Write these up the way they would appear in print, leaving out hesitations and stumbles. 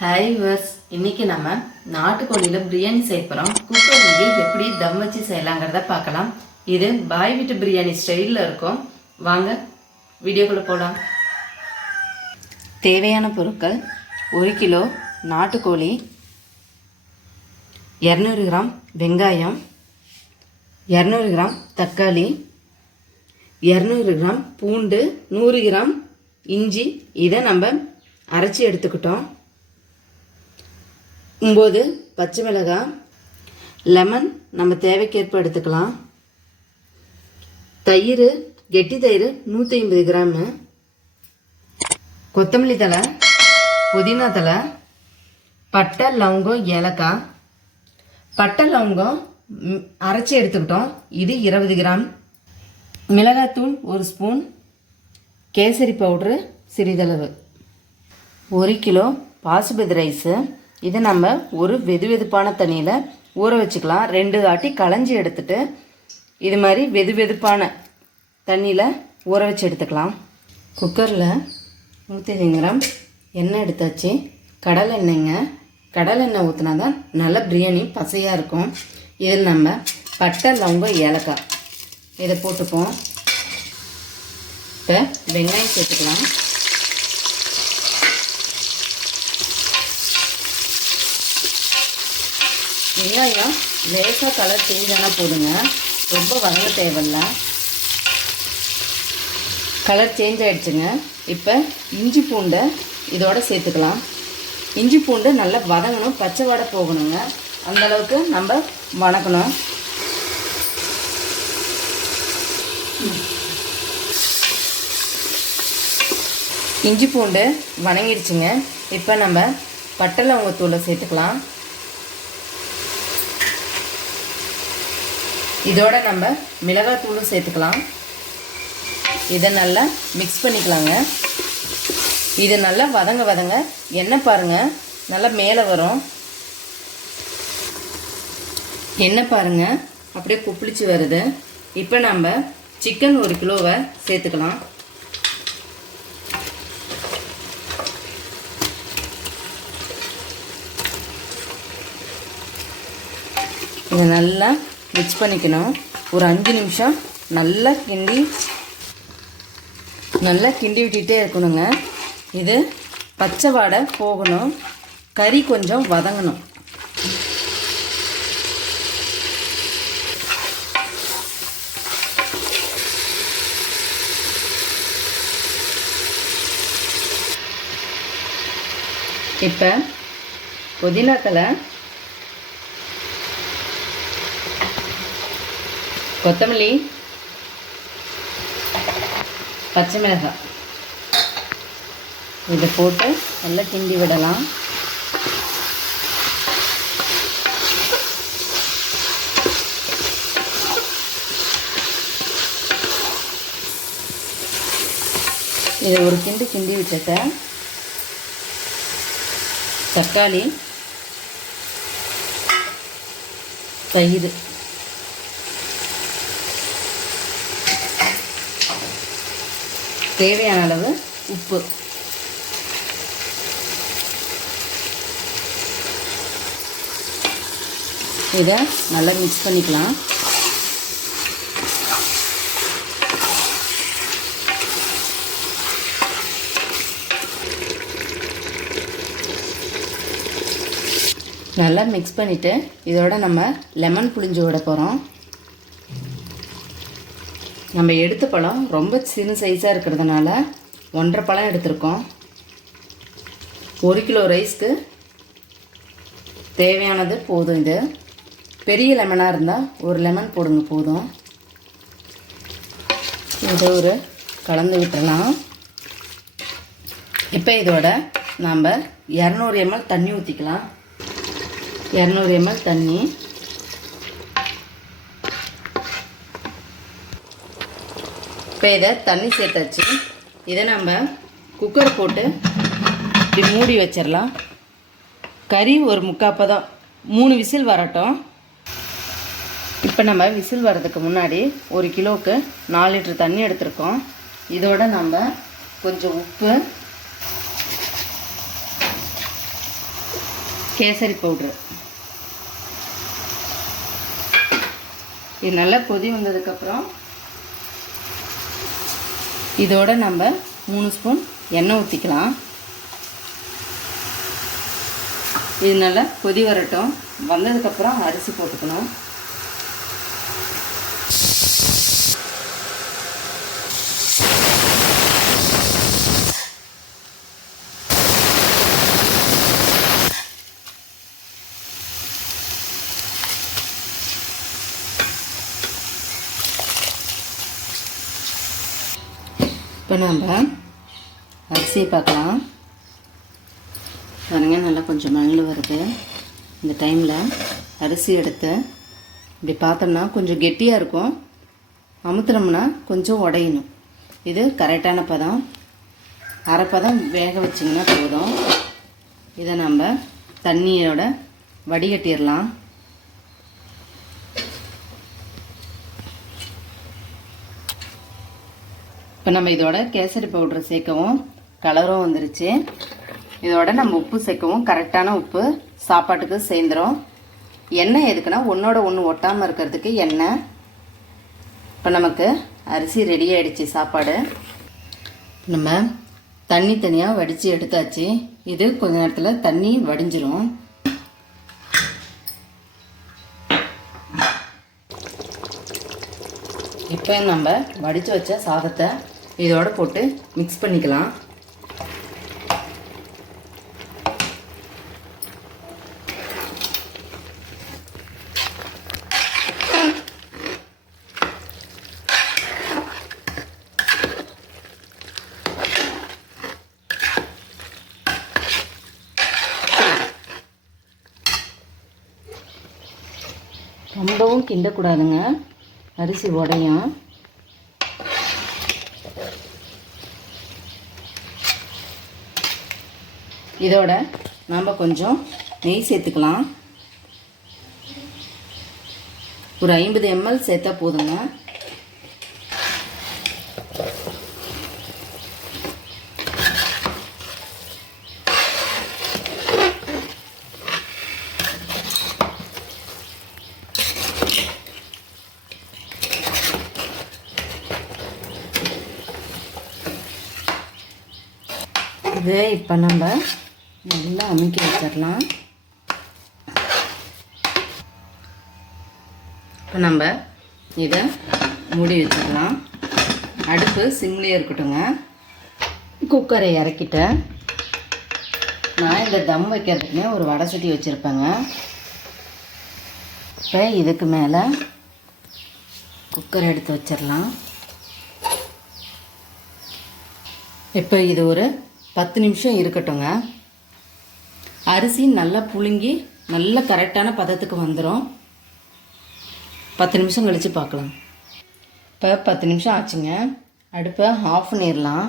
Hi viewers, இன்னைக்கு நம்ம நாட்டுக்கோழியில் பிரியாணி செய்ய போகிறோம். குக்கர்லேயே எப்படி தம் வச்சு செய்யலாங்கிறத பார்க்கலாம். இது பாய் வீட்டு பிரியாணி ஸ்டைலில் இருக்கும். வாங்க வீடியோக்குள்ளே போகலாம். தேவையான பொருட்கள்: 1 கிலோ நாட்டுக்கோழி, 200 கிராம் வெங்காயம், 200 கிராம் தக்காளி, 200 கிராம் பூண்டு, 100 கிராம் இஞ்சி. இதை நம்ம அரைச்சி எடுத்துக்கிட்டோம். 9 பச்சை மிளகாய், லெமன் நம்ம தேவைக்கேற்ப எடுத்துக்கலாம். தயிர், கெட்டி தயிர் 150 கிராமு, கொத்தமல்லி தழை, புதினா தழை, பட்டை, லவங்கம், ஏலக்காய். பட்டை லவங்கம் அரைச்சி எடுத்துக்கிட்டோம். இது 20 கிராம். மிளகாத்தூள் 1 ஸ்பூன், கேசரி பவுட்ரு சிறிதளவு. 1 கிலோ பாசுபதி ரைஸு. இதை நம்ம ஒரு வெதுவெதுப்பான தண்ணியில் ஊற வச்சுக்கலாம். 2 ஆட்டி களைஞ்சி எடுத்துட்டு இது மாதிரி வெதுவெதுப்பான தண்ணியில் ஊற வச்சு எடுத்துக்கலாம். குக்கரில் 150 கிராம் எண்ணெய் எடுத்தாச்சு. கடலை எண்ணெய்ங்க. கடலை எண்ணெய் ஊற்றினா தான் நல்ல பிரியாணி பசையாக இருக்கும். இதில் நம்ம பட்டை, லவங்கம், ஏலக்காய் இதை போட்டுப்போம். இப்போ வெங்காயம் சேர்த்துக்கலாம். வெங்காயம் லேசாக கலர் சேஞ்ச் ஆனால் போதுங்க, ரொம்ப வதங்க தேவையில்ல. கலர் சேஞ்ச் ஆகிடுச்சுங்க. இப்போ இஞ்சி பூண்டை இதோட சேர்த்துக்கலாம். இஞ்சி பூண்டு நல்லா வதங்கணும், பச்சை வாடை போகணுங்க. அந்தளவுக்கு நம்ம வதக்கணும். இஞ்சி பூண்டு வதங்கிடுச்சுங்க. இப்போ நம்ம பட்டை லவங்கத்தூளை சேர்த்துக்கலாம். இதோட நம்ம மிளகாத்தூளும் சேர்த்துக்கலாம். இதை நல்லா மிக்ஸ் பண்ணிக்கலாங்க. இது நல்லா வதங்க எண்ணெய் பாருங்கள் நல்லா மேலே வரும். எண்ணெய் பாருங்கள் அப்படியே குப்பிளிச்சு வருது. இப்போ நம்ம சிக்கன் 1 கிலோவை சேர்த்துக்கலாம். இதை நல்லா மிக்ஸ் பண்ணிக்கணும். ஒரு 5 நிமிஷம் நல்லா கிண்டி விட்டுட்டே இருக்கணுங்க. இது பச்சை வாடை போகணும், கறி கொஞ்சம் வதங்கணும். இப்போ புதினா தழை, கொத்தமல்லி, பச்சை மிளகாய் இதை போட்டு நல்லா கிண்டி விடலாம். இதை ஒரு கிண்டி விட்டுட்ட தக்காளி, தயிர், தேவையான அளவு உப்பு, இதை நல்லா மிக்ஸ் பண்ணிக்கலாம். நல்லா மிக்ஸ் பண்ணிவிட்டு இதோட நம்ம லெமன் புழிஞ்சு விட போகிறோம். நம்ம எடுத்த பழம் ரொம்ப சின்ன சைஸாக இருக்கிறதுனால 1.5 பழம் எடுத்திருக்கோம். 1 கிலோ ரைஸ்க்கு தேவையானது போதும். இது பெரிய லெமனாக இருந்தால் 1 லெமன் போடுங்க போதும். இதை ஒரு கலந்து விட்டுறலாம். இப்போ இதோட நாம் 200 ml தண்ணி ஊற்றிக்கலாம். 200 ml தண்ணி. இப்போ இதை தண்ணி சேர்த்தாச்சு. இதை நம்ம குக்கர் போட்டு இப்படி மூடி வச்சிடலாம். கறி ஒரு 3/4 பதம் 3 விசில் வரட்டும். இப்போ நம்ம விசில் வர்றதுக்கு முன்னாடி 1 கிலோவுக்கு 4 லிட்டர் தண்ணி எடுத்துருக்கோம். இதோட நம்ம கொஞ்சம் உப்பு, கேசரி பவுட்ரு. இது நல்லா கொதி வந்ததுக்கப்புறம் இதோட நம்ம 3 ஸ்பூன் எண்ணெய் ஊற்றிக்கலாம். இது நல்லா கொதி வரட்டும். வந்ததுக்கப்புறம் அரிசி போட்டுக்கணும். இப்போ நம்ம அரிசியை பார்க்கலாம். பாருங்க, நல்லா கொஞ்சம் மணல் வருது. இந்த டைமில் அரிசி எடுத்து இப்படி பார்த்தோம்னா கொஞ்சம் கெட்டியாக இருக்கும். அமுத்துனோம்னா கொஞ்சம் உடையணும். இது கரெக்டான பதம். அரைப்பதம் வேக வச்சிங்கன்னா போதும். இதை நம்ம தண்ணியோட வடிகட்டிடலாம். இப்போ நம்ம இதோட கேசரி பவுடர் சேர்க்கவும் கலரும் வந்துருச்சு. இதோட நம்ம உப்பு சேர்க்கவும் கரெக்டான உப்பு சாப்பாட்டுக்கு சேர்ந்துடும். எண்ணெய் எதுக்குன்னா ஒன்றோட ஒன்று ஒட்டாமல் இருக்கிறதுக்கு எண்ணெய். இப்போ நமக்கு அரிசி ரெடி ஆகிடுச்சு. சாப்பாடு நம்ம தண்ணி தனியாக வடித்து எடுத்தாச்சு. இது கொஞ்ச நேரத்தில் தண்ணி வடிஞ்சிரும். இப்போ நம்ம வடித்து வச்ச சாதத்தை இதோட போட்டு மிக்ஸ் பண்ணிக்கலாம். ரொம்பவும் கிண்டக்கூடாதுங்க, அரிசி உடையும். இதோட நாம் கொஞ்சம் நெய் சேர்த்துக்கலாம். ஒரு 50 ml சேர்த்தா போதுங்க. இது இப்போ நம்ம நல்லா அமுக்கி வச்சிடலாம். இப்போ நம்ம இதை மூடி வச்சிடலாம். அடுப்பு சிம்லேயே இருக்கட்டுங்க. குக்கரை இறக்கிட்டேன். நான் இந்த தம் வைக்கிறதுக்குமே ஒரு வடை சட்டி வச்சுருப்பேங்க. இப்போ இதுக்கு மேலே குக்கரை எடுத்து வச்சிடலாம். இப்போ இது ஒரு 10 நிமிஷம் இருக்கட்டுங்க. அரிசி நல்லா புழுங்கி நல்ல கரெக்டான பதத்துக்கு வந்துடும். 10 நிமிஷம் கழித்து பார்க்கலாம். இப்போ 10 நிமிஷம் ஆச்சுங்க. அடுப்பை ஆஃப் பண்ணிடலாம்.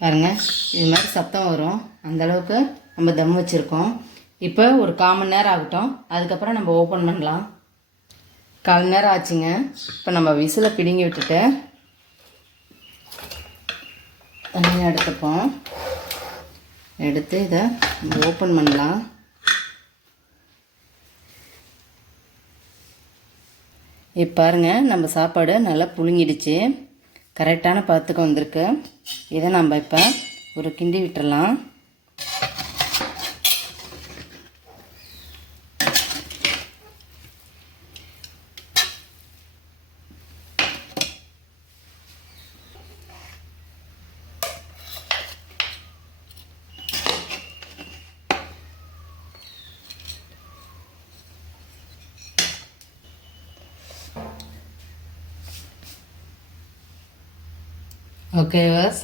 பாருங்கள், இது மாதிரி சத்தம் வரும். அந்தளவுக்கு நம்ம தம் வச்சுருக்கோம். இப்போ ஒரு 1/4 மணி நேரம் ஆகட்டும். அதுக்கப்புறம் நம்ம ஓப்பன் பண்ணலாம். 1/4 மணி நேரம் ஆச்சுங்க. இப்போ நம்ம விசிலை பிடுங்கி விட்டுட்டு தனியாக எடுத்துப்போம். எடுத்து இதை ஓப்பன் பண்ணலாம். இப்போ பாருங்கள், நம்ம சாப்பாடு நல்லா புழுங்கிடுச்சு. கரெக்டான பதத்துக்கு வந்திருக்கு. இதை நம்ம இப்போ ஒரு கிண்டி விட்டுறலாம். ஓகே வாஸ்,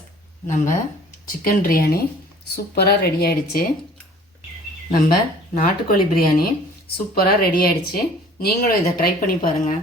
நம்ம சிக்கன் பிரியாணி சூப்பராக ரெடி ஆகிடுச்சு. நம்ம நாட்டுக்கோழி பிரியாணி சூப்பராக ரெடி ஆகிடுச்சு. நீங்களும் இதை ட்ரை பண்ணி பாருங்கள்.